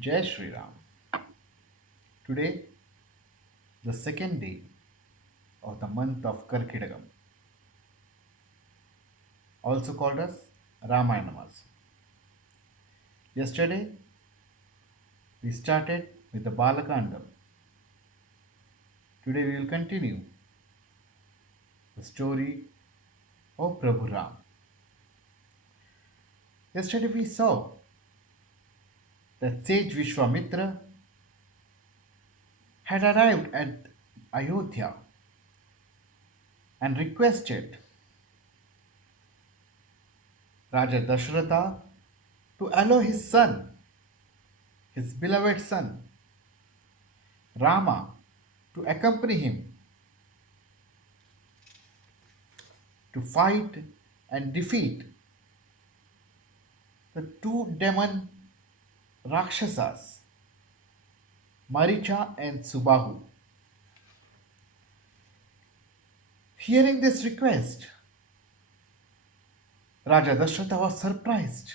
Jai Shri Ram. Today, the second day of the month of Karkidagam, also called as Ramayana Masam. Yesterday, we started with the Balakandam. Today, we will continue the story of Prabhu Ram. Yesterday, we saw that sage Vishwamitra had arrived at Ayodhya and requested Raja Dashratha to allow his son, his beloved son, Rama, to accompany him to fight and defeat the two demon Rakshasas, Maricha and Subahu. Hearing this request, Raja Dashrata was surprised.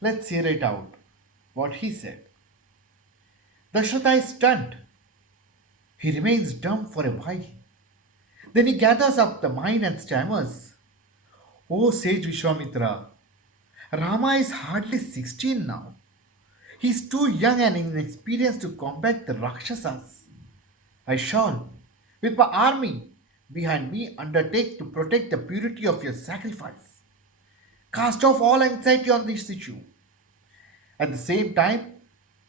Let's hear it out what he said. Dashrata is stunned. He remains dumb for a while. Then he gathers up the mind and stammers. Oh, sage Vishwamitra, Rama is hardly 16 now. He is too young and inexperienced to combat the Rakshasas. I shall, with my army behind me, undertake to protect the purity of your sacrifice. Cast off all anxiety on this issue. At the same time,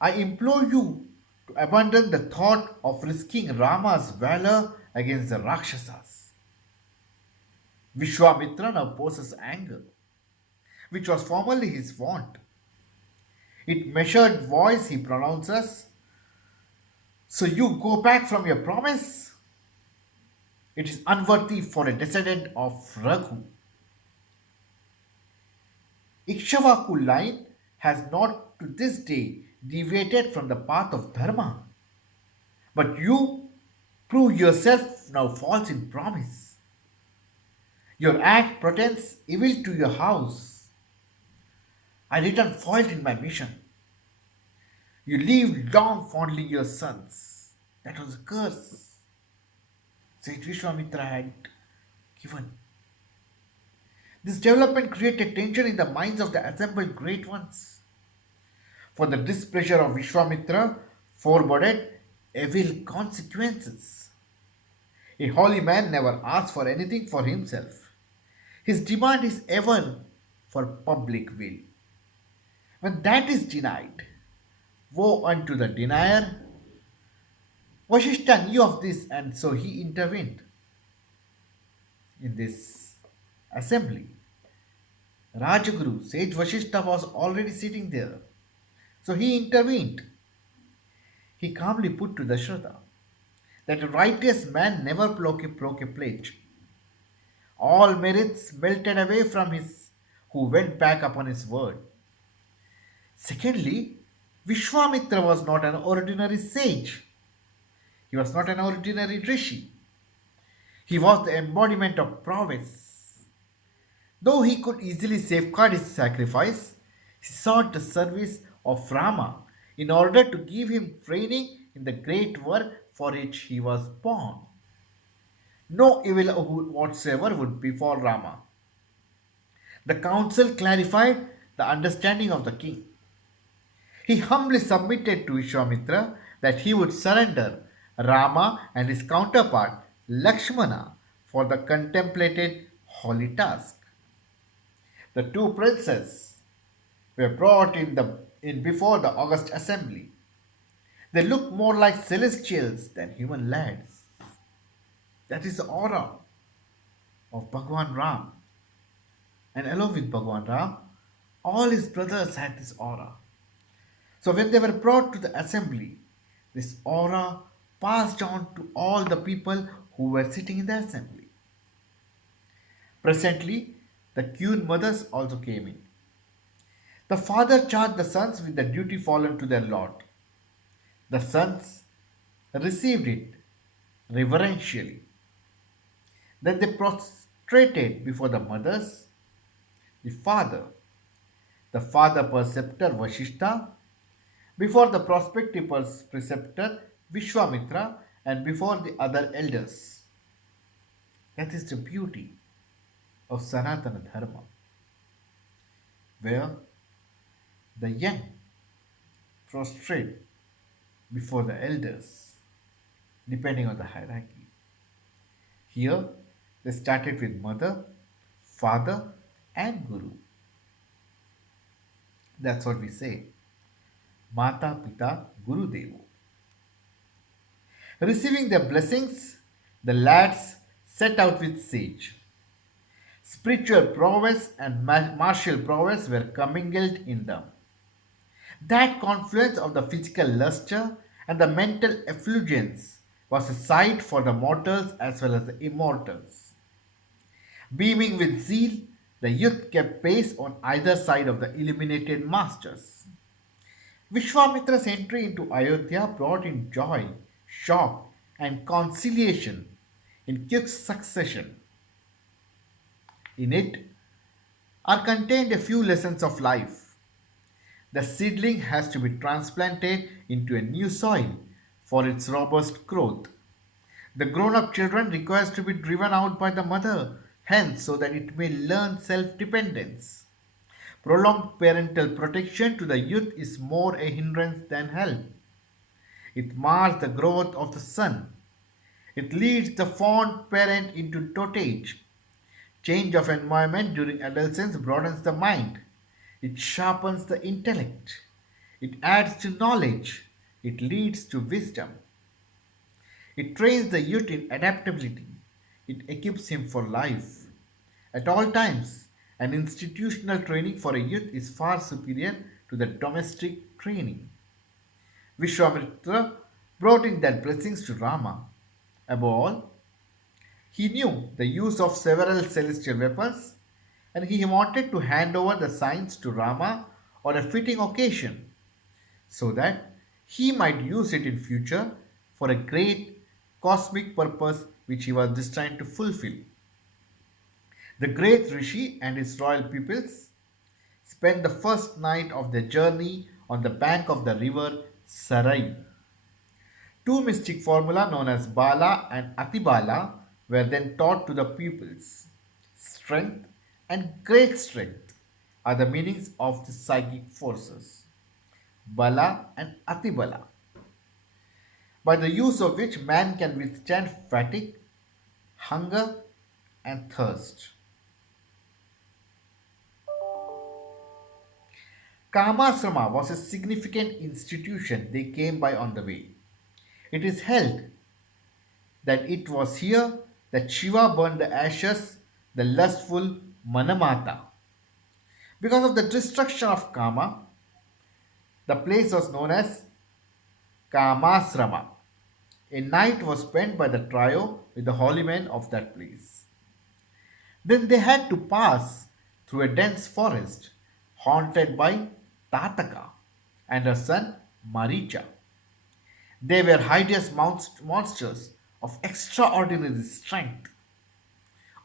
I implore you to abandon the thought of risking Rama's valor against the Rakshasas. Vishwamitra now poses anger, which was formerly his wont. In measured voice he pronounces, so you go back from your promise? It is unworthy for a descendant of Raghu. Ikshvaku line has not to this day deviated from the path of Dharma. But you prove yourself now false in promise. Your act portends evil to your house. I return foiled in my mission. You live long fondling your sons. That was a curse Sage Vishwamitra had given. This development created tension in the minds of the assembled great ones. For the displeasure of Vishwamitra foreboded evil consequences. A holy man never asks for anything for himself. His demand is ever for public will. When that is denied, woe unto the denier. Vashishta knew of this and so he intervened in this assembly. Rajaguru, sage Vashishta was already sitting there. So he intervened. He calmly put to Dashrata that a righteous man never broke a pledge. All merits melted away from his who went back upon his word. Secondly, Vishwamitra was not an ordinary sage. He was not an ordinary rishi. He was the embodiment of prowess. Though he could easily safeguard his sacrifice, he sought the service of Rama in order to give him training in the great work for which he was born. No evil whatsoever would befall Rama. The council clarified the understanding of the king. He humbly submitted to Vishwamitra that he would surrender Rama and his counterpart Lakshmana for the contemplated holy task. The two princes were brought in before the august assembly. They looked more like celestials than human lads. That is the aura of Bhagwan Ram. And along with Bhagwan Ram, all his brothers had this aura. So when they were brought to the assembly, this aura passed on to all the people who were sitting in the assembly. Presently, the queen mothers also came in. The father charged the sons with the duty fallen to their lot. The sons received it reverentially. Then they prostrated before the mothers. The father the father preceptor Vashishta, before the prospective preceptor Vishwamitra, and before the other elders. That is the beauty of Sanatana Dharma, where the young prostrate before the elders, depending on the hierarchy. Here, they started with mother, father, and guru. That's what we say. Mata Pita Guru Devo. Receiving their blessings, the lads set out with sage. Spiritual prowess and martial prowess were commingled in them. That confluence of the physical luster and the mental effulgence was a sight for the mortals as well as the immortals. Beaming with zeal, the youth kept pace on either side of the illuminated masters. Vishwamitra's entry into Ayodhya brought in joy, shock, and conciliation in quick succession. In it are contained a few lessons of life. The seedling has to be transplanted into a new soil for its robust growth. The grown-up children requires to be driven out by the mother hence so that it may learn self-dependence. Prolonged parental protection to the youth is more a hindrance than help. It mars the growth of the son. It leads the fond parent into dotage. Change of environment during adolescence broadens the mind. It sharpens the intellect. It adds to knowledge. It leads to wisdom. It trains the youth in adaptability. It equips him for life. At all times, an institutional training for a youth is far superior to the domestic training. Vishwamitra brought in their blessings to Rama. Above all, he knew the use of several celestial weapons and he wanted to hand over the science to Rama on a fitting occasion so that he might use it in future for a great cosmic purpose which he was destined to fulfill. The great Rishi and his royal pupils spent the first night of their journey on the bank of the river Sarai. Two mystic formula known as Bala and Atibala were then taught to the pupils. Strength and great strength are the meanings of the psychic forces. Bala and Atibala, by the use of which man can withstand fatigue, hunger, and thirst. Kamasrama was a significant institution they came by on the way. It is held that it was here that Shiva burned the ashes, the lustful Manamata. Because of the destruction of Kama, the place was known as Kamasrama. A night was spent by the trio with the holy men of that place. Then they had to pass through a dense forest haunted by Tataka and her son Maricha. They were hideous monsters of extraordinary strength,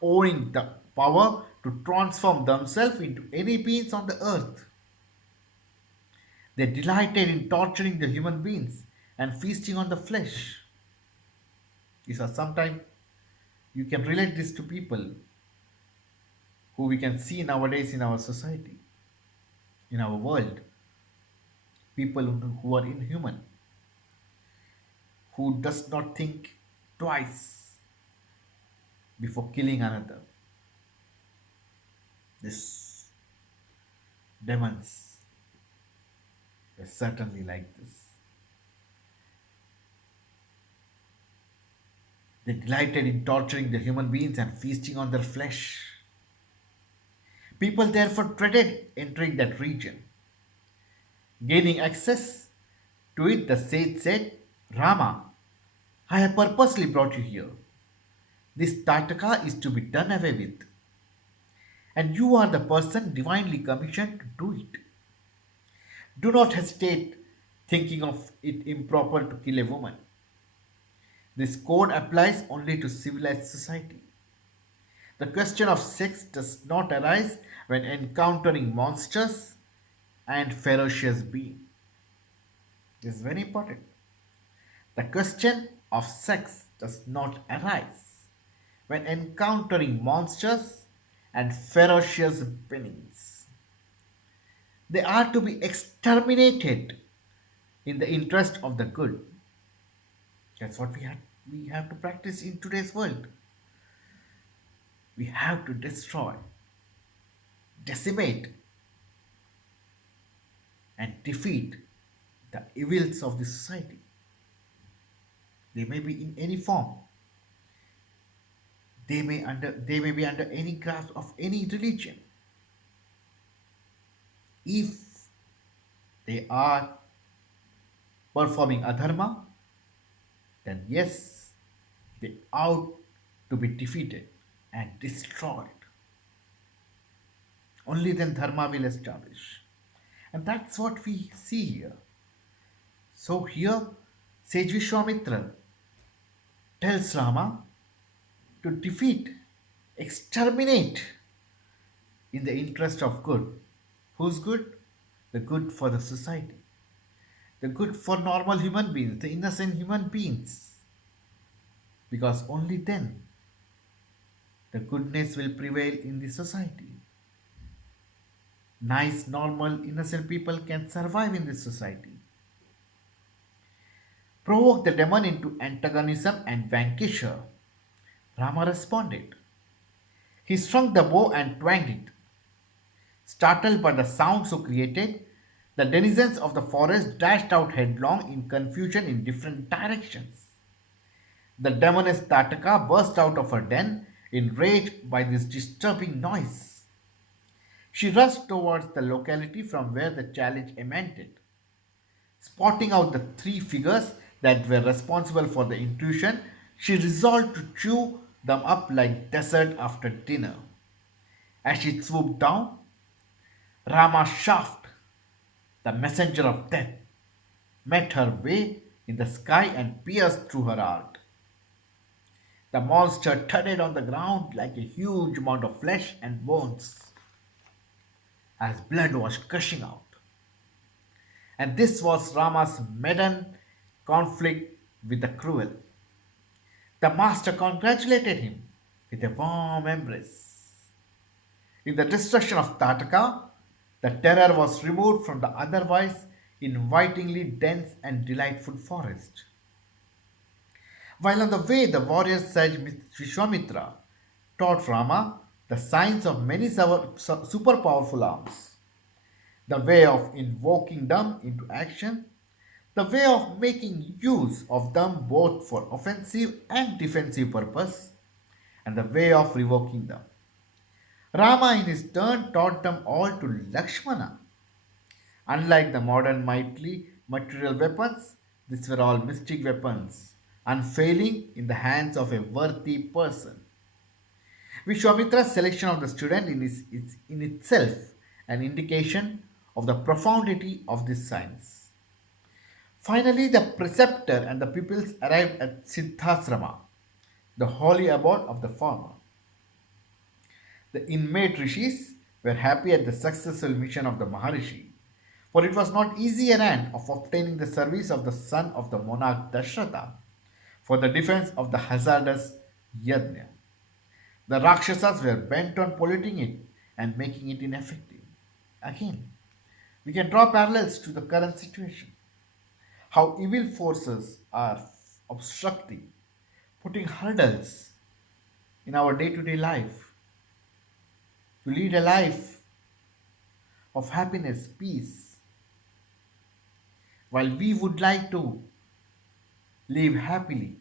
owning the power to transform themselves into any beings on the earth. They delighted in torturing the human beings and feasting on the flesh. These are sometimes you can relate this to people who we can see nowadays in our society, in our world. People who are inhuman, who does not think twice before killing another. This demons were certainly like this. They delighted in torturing the human beings and feasting on their flesh. People therefore dreaded entering that region. Gaining access to it, the sage said, Rama, I have purposely brought you here. This Tataka is to be done away with, and you are the person divinely commissioned to do it. Do not hesitate thinking of it improper to kill a woman. This code applies only to civilized society. The question of sex does not arise when encountering monsters and ferocious being. This is very important. The question of sex does not arise when encountering monsters and ferocious beings. They are to be exterminated in the interest of the good. That's what we have to practice in today's world. We have to destroy, decimate, and defeat the evils of the society. They may be in any form. They may be under any grasp of any religion. If they are performing adharma, then yes, they ought to be defeated and destroyed. Only then dharma will establish. And that's what we see here. So here, Sage Vishwamitra tells Rama to defeat, exterminate in the interest of good. Who's good? The good for the society, the good for normal human beings, the innocent human beings. Because only then the goodness will prevail in the society. Nice, normal, innocent people can survive in this society. Provoke the demon into antagonism and vanquish her. Rama responded. He strung the bow and twanged it. Startled by the sound so created, the denizens of the forest dashed out headlong in confusion in different directions. The demoness Tataka burst out of her den, enraged by this disturbing noise. She rushed towards the locality from where the challenge emanated. Spotting out the three figures that were responsible for the intrusion, she resolved to chew them up like dessert after dinner. As she swooped down, Rama's shaft, the messenger of death, met her way in the sky and pierced through her heart. The monster thudded on the ground like a huge mound of flesh and bones as blood was gushing out. And this was Rama's maiden conflict with the cruel. The master congratulated him with a warm embrace. In the destruction of Tataka, the terror was removed from the otherwise invitingly dense and delightful forest. While on the way, the warriors sage Vishwamitra taught Rama the signs of many super powerful arms, the way of invoking them into action, the way of making use of them both for offensive and defensive purpose, and the way of revoking them. Rama, in his turn, taught them all to Lakshmana. Unlike the modern mighty material weapons, these were all mystic weapons, unfailing in the hands of a worthy person. Vishwamitra's selection of the student is in itself an indication of the profundity of this science. Finally, the preceptor and the pupils arrived at Siddhasrama, the holy abode of the farmer. The inmate rishis were happy at the successful mission of the Maharishi, for it was not easy errand of obtaining the service of the son of the monarch Dashrata for the defense of the hazardous yajna. The Rakshasas were bent on polluting it and making it ineffective. Again, we can draw parallels to the current situation. How evil forces are obstructing, putting hurdles in our day to day life to lead a life of happiness, peace. While we would like to live happily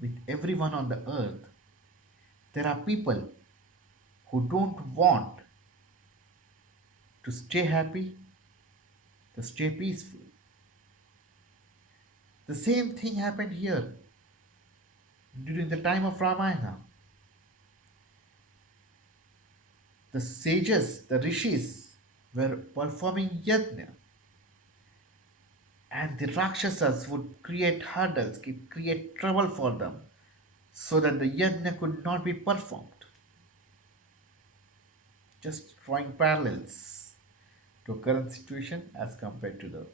with everyone on the earth, there are people who don't want to stay happy, to stay peaceful. The same thing happened here during the time of Ramayana. The sages, the rishis, were performing yajna, and the Rakshasas would create hurdles, create trouble for them, so that the yajna could not be performed. Just drawing parallels. to current situation as compared to the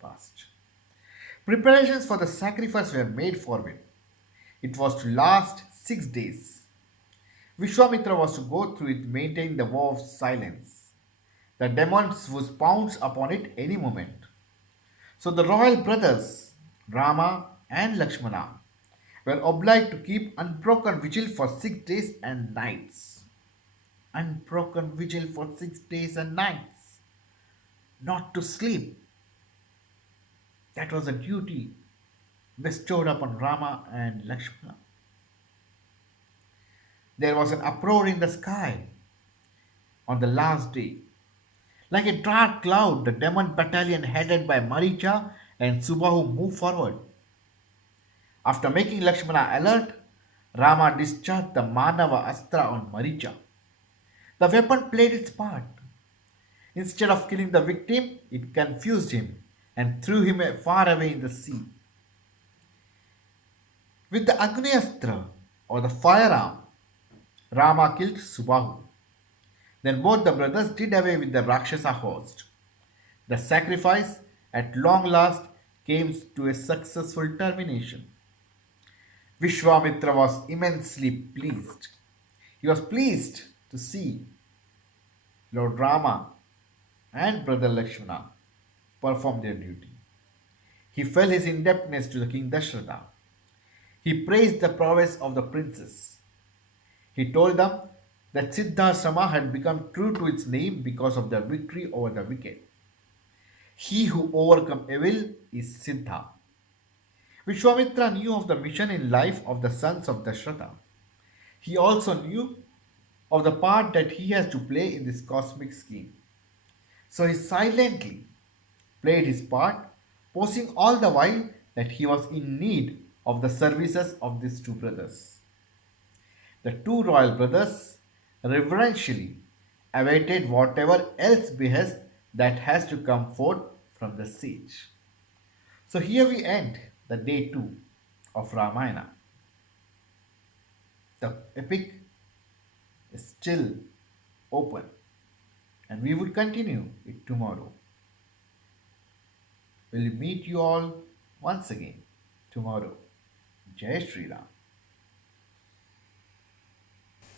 past. Preparations for the sacrifice were made for it. It was to last 6 days. Vishwamitra was to go through it maintaining the vow of silence. The demons would pounce upon it any moment. So the royal brothers, Rama and Lakshmana, were obliged to keep unbroken vigil for 6 days and nights. Unbroken vigil for 6 days and nights. Not to sleep. That was a duty bestowed upon Rama and Lakshmana. There was an uproar in the sky on the last day. Like a dark cloud, the demon battalion headed by Maricha and Subahu moved forward. After making Lakshmana alert, Rama discharged the Manava Astra on Maricha. The weapon played its part. Instead of killing the victim, it confused him and threw him far away in the sea. With the Agni Astra or the firearm, Rama killed Subahu. Then both the brothers did away with the Rakshasa host. The sacrifice, at long last, came to a successful termination. Vishwamitra was immensely pleased. He was pleased to see Lord Rama and brother Lakshmana perform their duty. He felt his indebtedness to the king Dasharatha. He praised the prowess of the princes. He told them that Siddhasrama had become true to its name because of their victory over the wicked. He who overcomes evil is Siddha. Vishwamitra knew of the mission in life of the sons of Dasharatha. He also knew of the part that he has to play in this cosmic scheme. So he silently played his part, posing all the while that he was in need of the services of these two brothers. The two royal brothers reverentially awaited whatever else behest that has to come forth from the sage. So here we end the day 2 of Ramayana. The epic is still open and we will continue it tomorrow. We'll meet you all once again tomorrow. Jai Shri Ram.